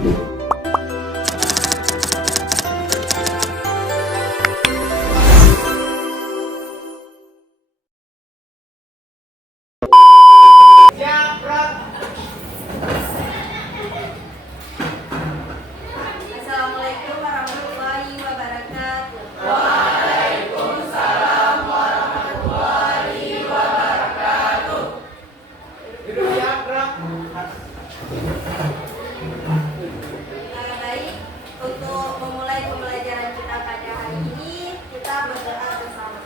Assalamualaikum warahmatullahi wabarakatuh. Waalaikumsalam warahmatullahi wabarakatuh. Baik, untuk memulai pembelajaran kita pada hari ini, kita berdoa bersama.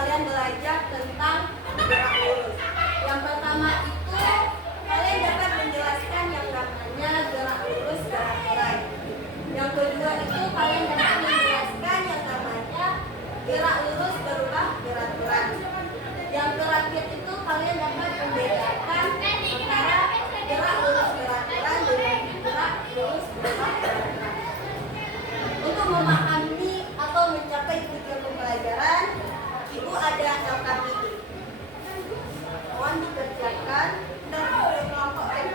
kalian belajar tentang gerak lurus. Yang pertama itu kalian dapat menjelaskan yang namanya gerak lurus gerak gerak. Yang kedua itu kalian dapat menjelaskan yang namanya gerak lurus berubah gerak gerak. Yang terakhir itu kalian dapat membedakan antara gerak lurus gerak gerak dengan gerak lurus berubah gerak gerak. Untuk memahami atau mencapai tujuan pembelajaran, Ibu ada LKPD. Mohon dikerjakan dan dikelompokkan.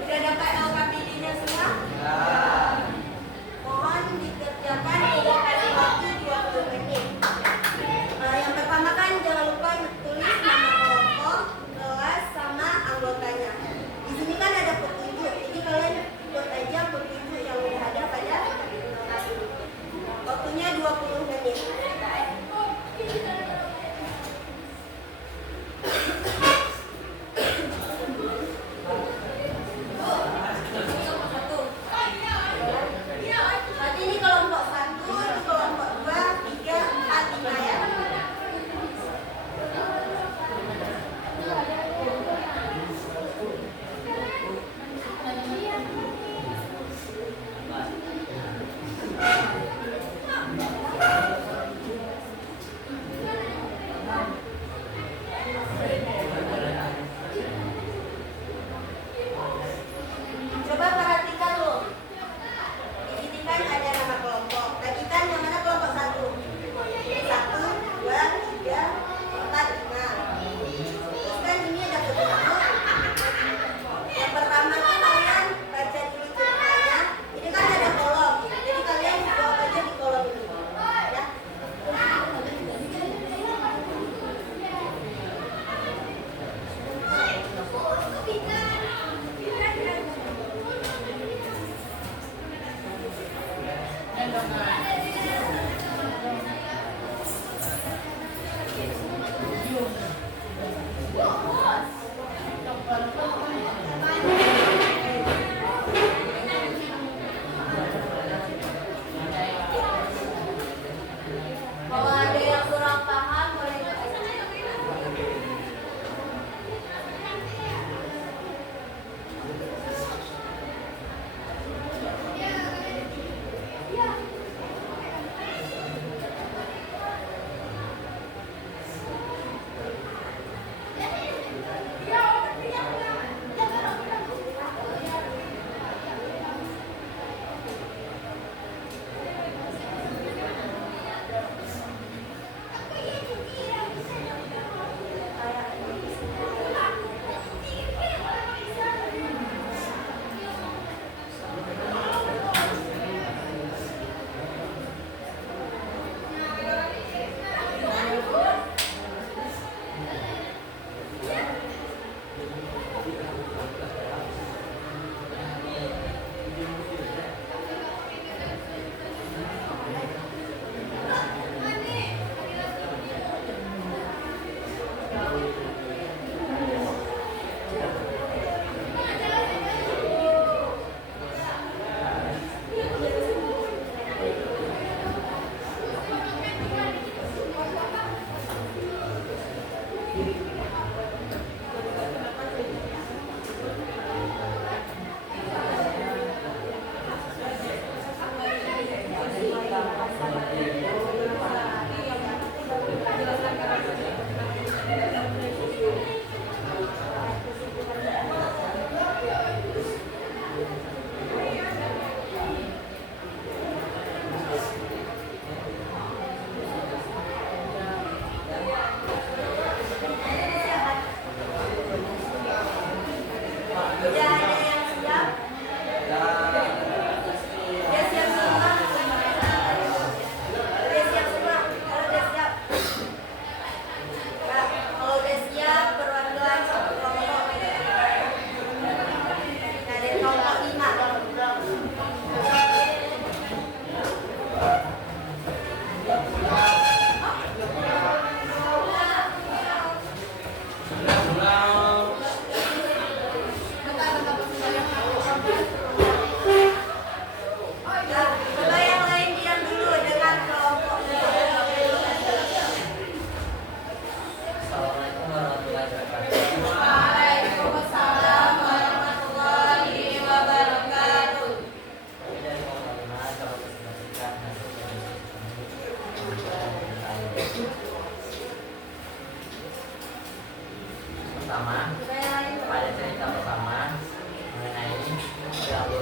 Udah dapat LKPD-nya semua? Mohon dikerjakan tidak kasih waktu 20 menit. Yang pertama kan jangan lupa tulis nama kelompok, kelas, sama anggotanya. Di sini kan ada petunjuk, jadi kalian ikut aja petunjuk yang udah ada pada kelas ini. Waktunya 20 menit. Berarti ini kelompok 1, ini kelompok 2, 3, 4, 5 ya. Coba perhatikan loh. Di sini kan ada nama kelompok. Tadi kan yang mana kelompok 1? 1, 2, 3, 4, 5. Terus kan ini ada petunjuk. Yang pertama tuh kalian baca dulu ceritanya. Ini kan ada kolom. Jadi kalian jawab aja di kolom ini. Ya. Kalau ada yang kurang paham boleh bertanya.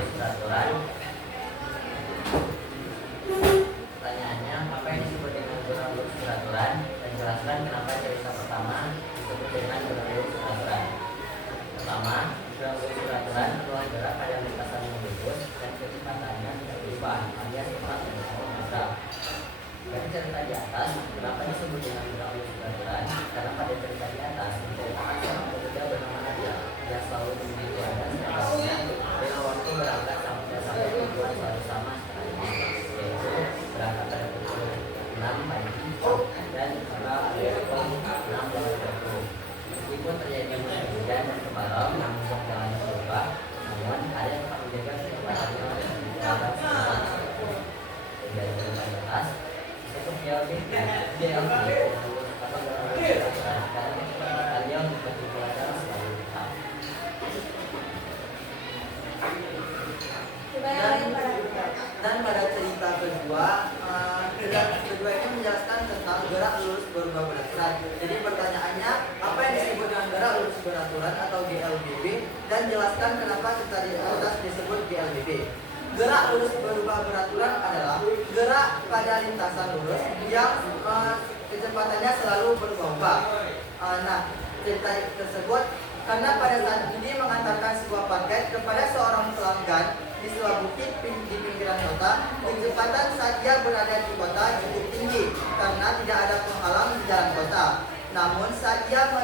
lurus beraturan. Pertanyaannya, apa yang disebut dengan gerak lurus beraturan? Dan jelaskan kenapa cerita pertama disebut dengan gerak lurus beraturan. Pertama, gerak lurus beraturan adalah gerak pada lintasan yang lurus dan kecepatannya tidak berubah alias cepat dan menabrak. Dari cerita di atas, kenapa disebut dengan gerak lurus beraturan? Karena pada cerita di atas menceritakan seorang pemuda bernama Nadia yang selalu menemui Tuhan setiap harinya dengan waktu berangkat sampai tujuan selalu sama setelahnya, yaitu berangkat pada pukul 6 pagi dan tiba pada pukul 6:30. Meskipun terjadi musim hujan dan kemarau, namun jalannya berubah, namun ada yang dapat menjaga kecepatannya terhadap sekitar. Dari cerita di atas, untuk DLB atau karena kalian juga belajar selalu tetap. Dan pada cerita kedua, cerita kedua ini menjelaskan tentang gerak lurus berubah beraturan. Jadi pertanyaannya, apa yang disebut dengan gerak lurus beraturan atau GLBB? Dan jelaskan kenapa cerita di atas disebut GLBB. Gerak lurus berubah beraturan adalah gerak pada lintasan lurus yang kecepatannya selalu berubah-ubah. Nah, cerita tersebut karena pada saat ini mengantarkan sebuah paket kepada seorang pelanggan di sebuah bukit di pinggiran kota. Kecepatan saat dia berada di kota cukup tinggi karena tidak ada penghalang di jalan kota. Namun saat dia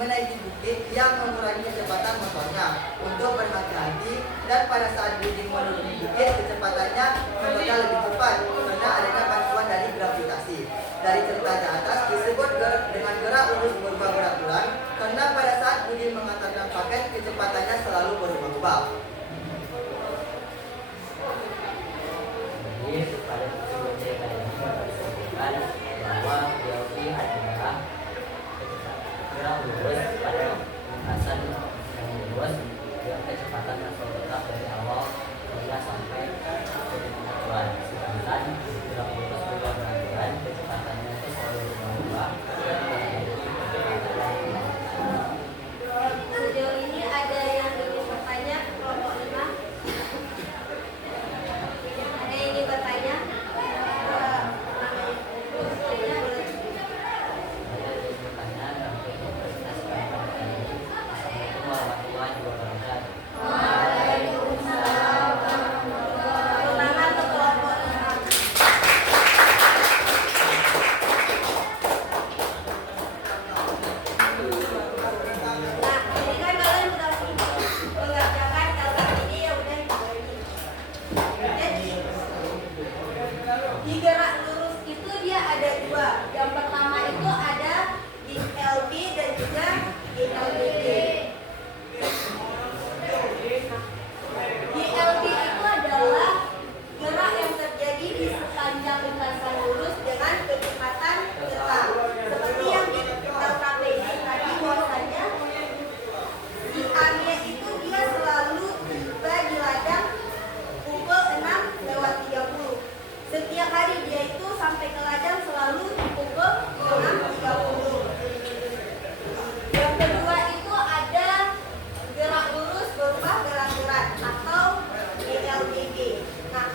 menaiki bukit, dia mengurangi kecepatan motornya untuk berhati-hati, dan pada saat Budi menuruni bukit, kecepatannya menurunnya lebih cepat karena adanya bantuan dari gravitasi. Dari cerita di atas disebut dengan gerak lurus berubah beraturan karena pada saat Budi mengantarkan paket, kecepatannya selalu berubah-ubah. Jadi pada cerita ini dapat disebutkan bahwa DLB adalah gerak lurus pada lintasan yang lurus dengan kecepatan yang selalu tetap dari awal hingga sampai tujuan. Sedangkan gerak lurus berubah beraturan kecepatannya itu selalu berubah dan memiliki kecepatan yang berbeda. Sejauh ini ada yang ingin bertanya kelompok 5? Ada yang ingin bertanya? Pertama untuk kelompok 5. Nah, ini kan kalian sudah mengerjakan kalau ini ya udah dibagi. Jadi di gerak lurus itu dia ada dua. Yang pertama itu ada di LB dan juga di LBB. Di LB itu adalah gerak yang terjadi di sepanjang lintasan lurus dengan kecepatan tetap. Seperti yang di LKPD tadi bahwasanya di A-nya itu dia selalu tiba di ladang pukul 6:30. Setiap hari dia itu sampai ke ladang selalu pukul 6:30. Yang kedua itu ada gerak lurus berubah gerak-gerak atau GLBB. Nah,